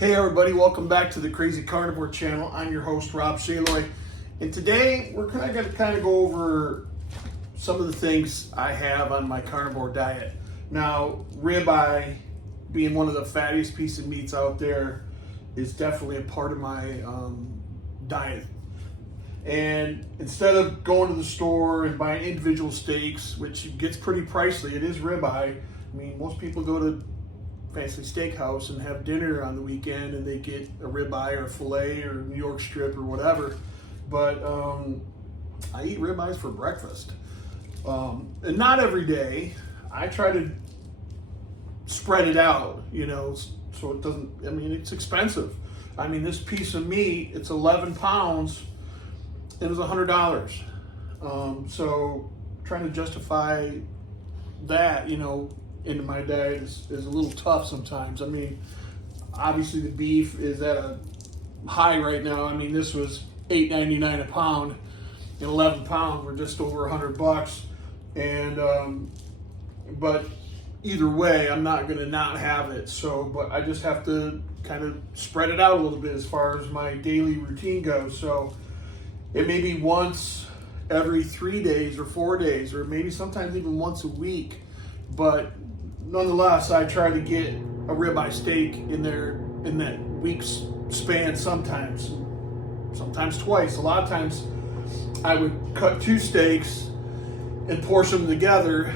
Hey everybody, welcome back to the Crazy Carnivore channel. I'm your host, Rob Shaloy. And today we're going to kind of go over some of the things I have on my carnivore diet. Now, ribeye, being one of the fattiest pieces of meats out there, is definitely a part of my diet. And instead of going to the store and buying individual steaks, which gets pretty pricey, it is ribeye. I mean, most people go to fancy steakhouse and have dinner on the weekend and they get a ribeye or a filet or New York strip or whatever. But I eat ribeyes for breakfast. And not every day. I try to spread it out, you know, so it doesn't, I mean, it's expensive. I mean, this piece of meat, it's 11 pounds and it's $100. So trying to justify that, you know, into my diet is a little tough sometimes. I mean, obviously the beef is at a high right now. I mean, this was $8.99 a pound, and 11 pounds were just over $100. And but either way, I'm not going to not have it. So, but I just have to kind of spread it out a little bit as far as my daily routine goes. So it may be once every 3 days or 4 days, or maybe sometimes even once a week. But nonetheless, I try to get a ribeye steak in there in that week's span sometimes twice. A lot of times I would cut 2 steaks and portion them together,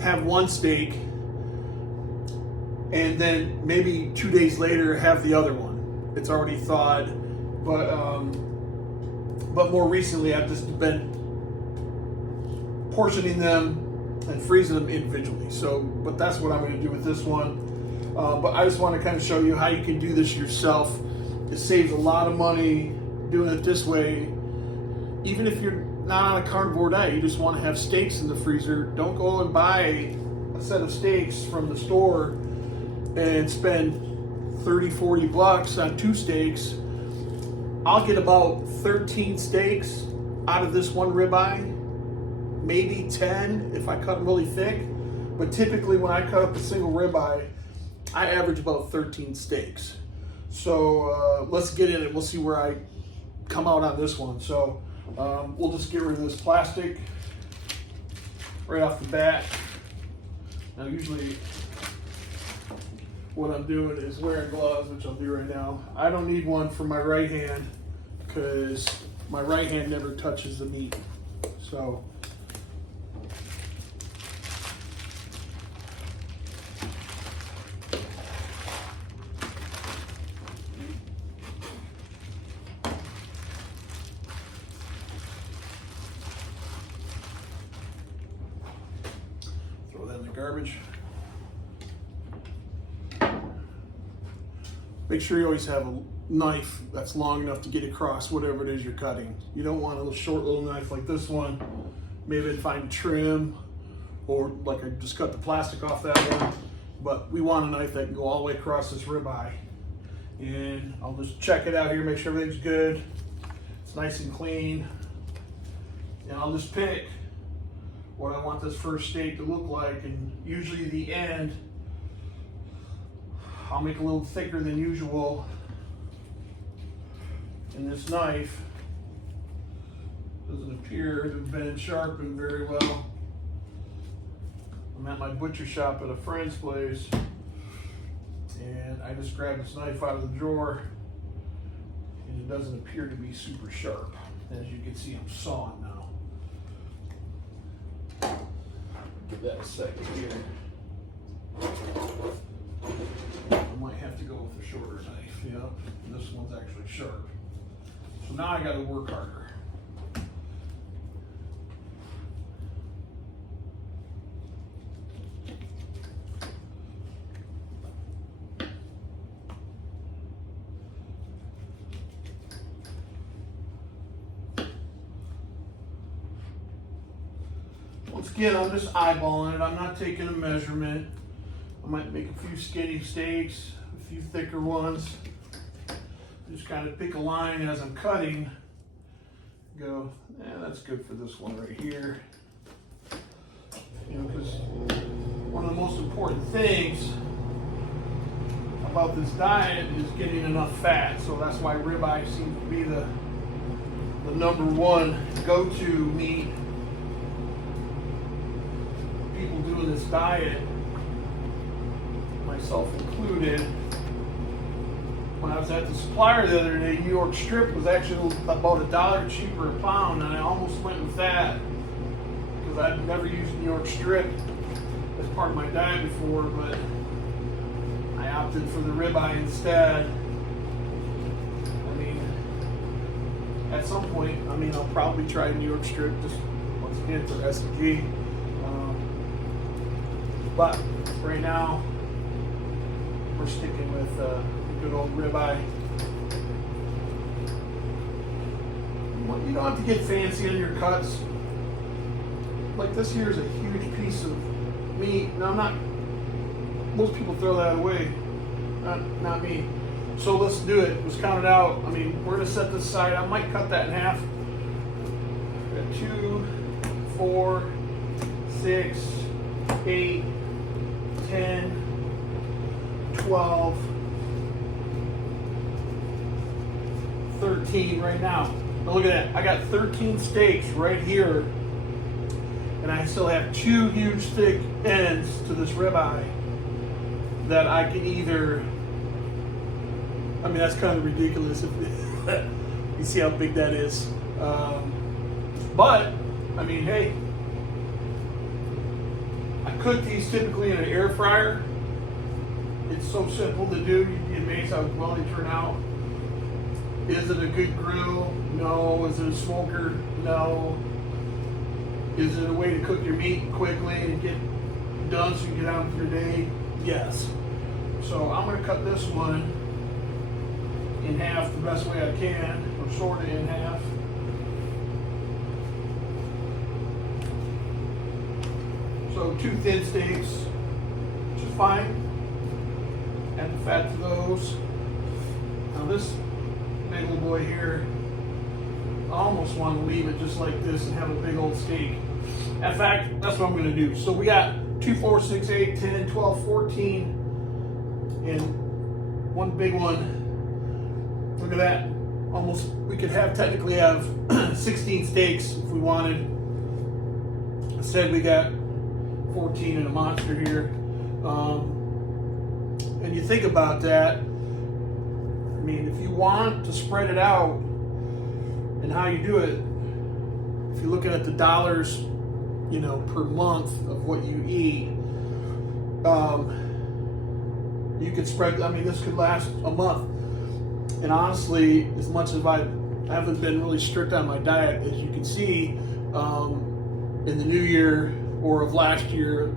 have 1 steak, and then maybe 2 days later have the other one. It's already thawed, but more recently I've just been portioning them and freezing them individually. So, but that's what I'm going to do with this one. But I just want to kind of show you how you can do this yourself. It saves a lot of money doing it this way. Even if you're not on a carnivore diet, you just want to have steaks in the freezer. Don't go and buy a set of steaks from the store and spend 30, 40 bucks on 2 steaks. I'll get about 13 steaks out of this one ribeye. Maybe 10 if I cut them really thick. But typically when I cut up a single ribeye, I average about 13 steaks. So let's get in it. We'll see where I come out on this one. So we'll just get rid of this plastic right off the bat. Now usually what I'm doing is wearing gloves, which I'll do right now. I don't need one for my right hand because my right hand never touches the meat. So throw that in the garbage. Make sure you always have a knife that's long enough to get across whatever it is you're cutting. You don't want a little short little knife like this one. Maybe find trim, or like I just cut the plastic off that one. But we want a knife that can go all the way across this ribeye. And I'll just check it out here, make sure everything's good. It's nice and clean. And I'll just pick what I want this first steak to look like. And usually the end, I'll make a little thicker than usual. And this knife doesn't appear to have been sharpened very well. I'm at my butcher shop at a friend's place, and I just grabbed this knife out of the drawer, and it doesn't appear to be super sharp. As you can see, I'm sawing now. Give that a second here. I might have to go with a shorter knife, yeah. And this one's actually sharp. So now I gotta work harder. Once again, I'm just eyeballing it. I'm not taking a measurement. I might make a few skinny steaks, a few thicker ones. Just kind of pick a line as I'm cutting. Go, yeah, that's good for this one right here. You know, because one of the most important things about this diet is getting enough fat. So that's why ribeye seems to be the number one go-to meat. People doing this diet, myself included. When I was at the supplier the other day, New York strip was actually about $1 cheaper a pound, and I almost went with that because I'd never used New York strip as part of my diet before, but I opted for the ribeye instead. I mean, at some point, I'll probably try New York strip just once again for S&G. But right now, we're sticking with good old ribeye. You don't have to get fancy on your cuts. Like this here is a huge piece of meat. Now, most people throw that away. Not me. So let's do it. Let's count it out. We're gonna set this aside. I might cut that in half. 2, 4, 6, 8, 10, 12, 13 right now. Now look at that. I got 13 steaks right here, and I still have 2 huge thick ends to this ribeye that I can either, that's kind of ridiculous if you see how big that is. But hey, I cook these typically in an air fryer. It's so simple to do. You'd be amazed how well they turn out. Is it a good grill? No. Is it a smoker? No. Is it a way to cook your meat quickly and get done so you can get out with your day? Yes. So I'm going to cut this one in half the best way I can, or sort of in half. So 2 thin steaks, which is fine. Add the fat to those. Now this big little boy here, I almost want to leave it just like this and have a big old steak. In fact, that's what I'm going to do. So we got 2, 4, 6, 8, 10, 12, 14, and one big one. Look at that. We could technically have 16 steaks if we wanted. Instead, we got 14 in a monster here. And you think about that, if you want to spread it out and how you do it, if you're looking at the dollars, per month of what you eat, you could spread, this could last a month. And honestly, as much as I haven't been really strict on my diet, as you can see, in the new year or of last year,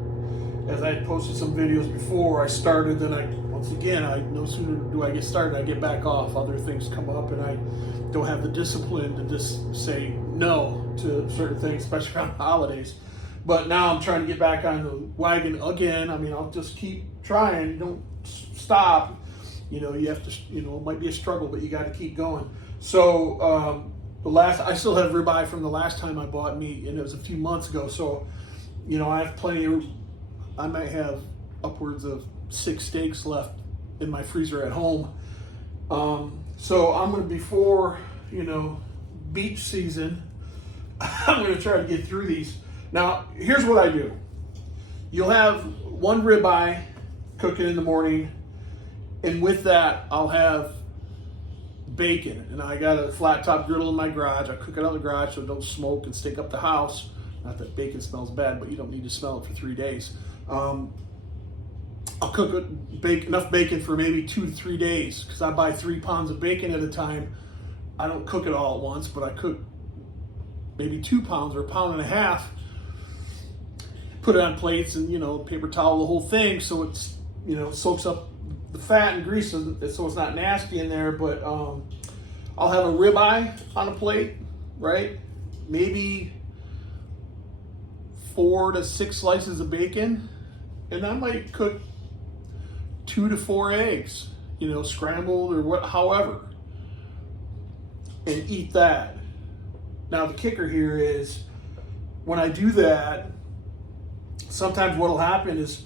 as I had posted some videos before I started, then no sooner do I get started, I get back off. Other things come up, and I don't have the discipline to just say no to certain things, especially around holidays. But now I'm trying to get back on the wagon again. I'll just keep trying. Don't stop. You have to. It might be a struggle, but you got to keep going. So I still have ribeye from the last time I bought meat, and it was a few months ago. So, I have plenty of. I might have upwards of 6 steaks left in my freezer at home. So I'm going to, before, beach season, I'm going to try to get through these. Now, here's what I do. You'll have 1 ribeye cooking in the morning, and with that, I'll have bacon. And I got a flat top griddle in my garage. I cook it out in the garage so it don't smoke and stink up the house. Not that bacon smells bad, but you don't need to smell it for 3 days. I'll cook enough bacon for maybe 2 to 3 days, because I buy 3 pounds of bacon at a time. I don't cook it all at once, but I cook maybe 2 pounds or 1.5 pounds. Put it on plates and, paper towel, the whole thing, so it's, soaks up the fat and grease so it's not nasty in there. But I'll have a ribeye on a plate, right? Maybe 4 to 6 slices of bacon, and I might cook 2 to 4 eggs, scrambled or however, and eat that. Now the kicker here is, when I do that, sometimes what'll happen is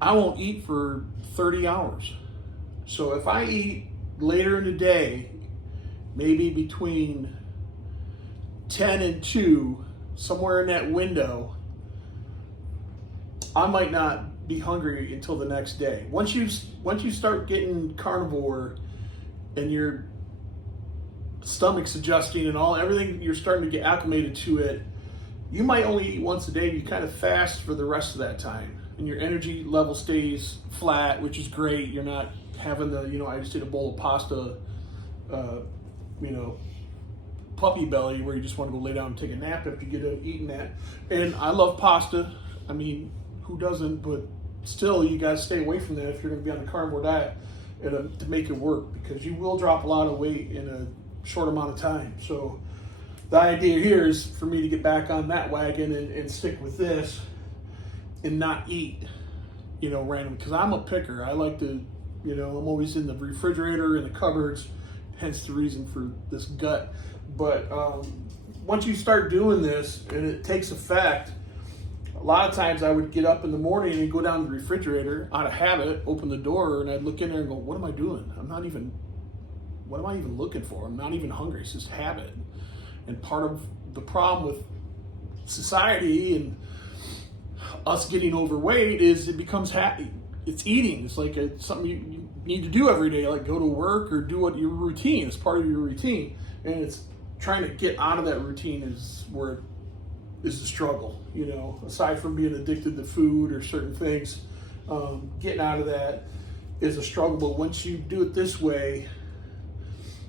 I won't eat for 30 hours. So if I eat later in the day, maybe between 10 and 2, somewhere in that window, I might not be hungry until the next day. Once you start getting carnivore and your stomach's adjusting and everything, you're starting to get acclimated to it, you might only eat once a day. You kind of fast for the rest of that time, and your energy level stays flat, which is great. You're not having the, I just ate a bowl of pasta, puppy belly, where you just want to go lay down and take a nap after you get out eating that. And I love pasta. I mean, who doesn't? But still, you guys stay away from that if you're going to be on a carnivore diet to make it work, because you will drop a lot of weight in a short amount of time. So the idea here is for me to get back on that wagon and stick with this and not eat, randomly, because I'm a picker. I like to, I'm always in the refrigerator and the cupboards, hence the reason for this gut. But once you start doing this and it takes effect, a lot of times I would get up in the morning and go down to the refrigerator out of habit, open the door, and I'd look in there and go, what am I doing? What am I even looking for? I'm not even hungry. It's just habit. And part of the problem with society and us getting overweight is it becomes happy. It's eating. It's like something you need to do every day, like go to work or do what your routine. It's part of your routine. And it's trying to get out of that routine is where is the struggle, aside from being addicted to food or certain things. Getting out of that is a struggle. But once you do it this way,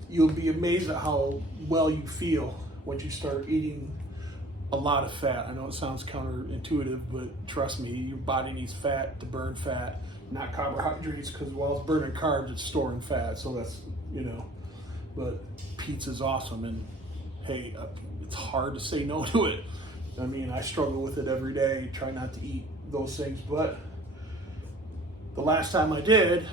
you'll be amazed at how well you feel once you start eating a lot of fat. I know it sounds counterintuitive, but trust me, your body needs fat to burn fat, not carbohydrates, because while it's burning carbs, it's storing fat. So that's, but pizza's awesome. And hey, it's hard to say no to it. I mean, I struggle with it every day, try not to eat those things. But the last time I did,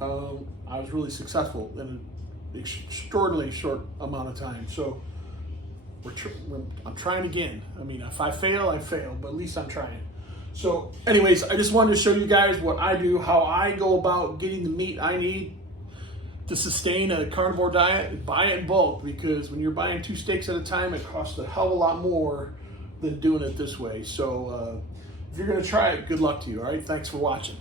I was really successful in an extraordinarily short amount of time. So I'm trying again. I mean, if I fail, I fail, but at least I'm trying. So anyways, I just wanted to show you guys what I do, how I go about getting the meat I need to sustain a carnivore diet. Buy it in bulk, because when you're buying 2 steaks at a time, it costs a hell of a lot more than doing it this way. So if you're going to try it, good luck to you. All right, thanks for watching.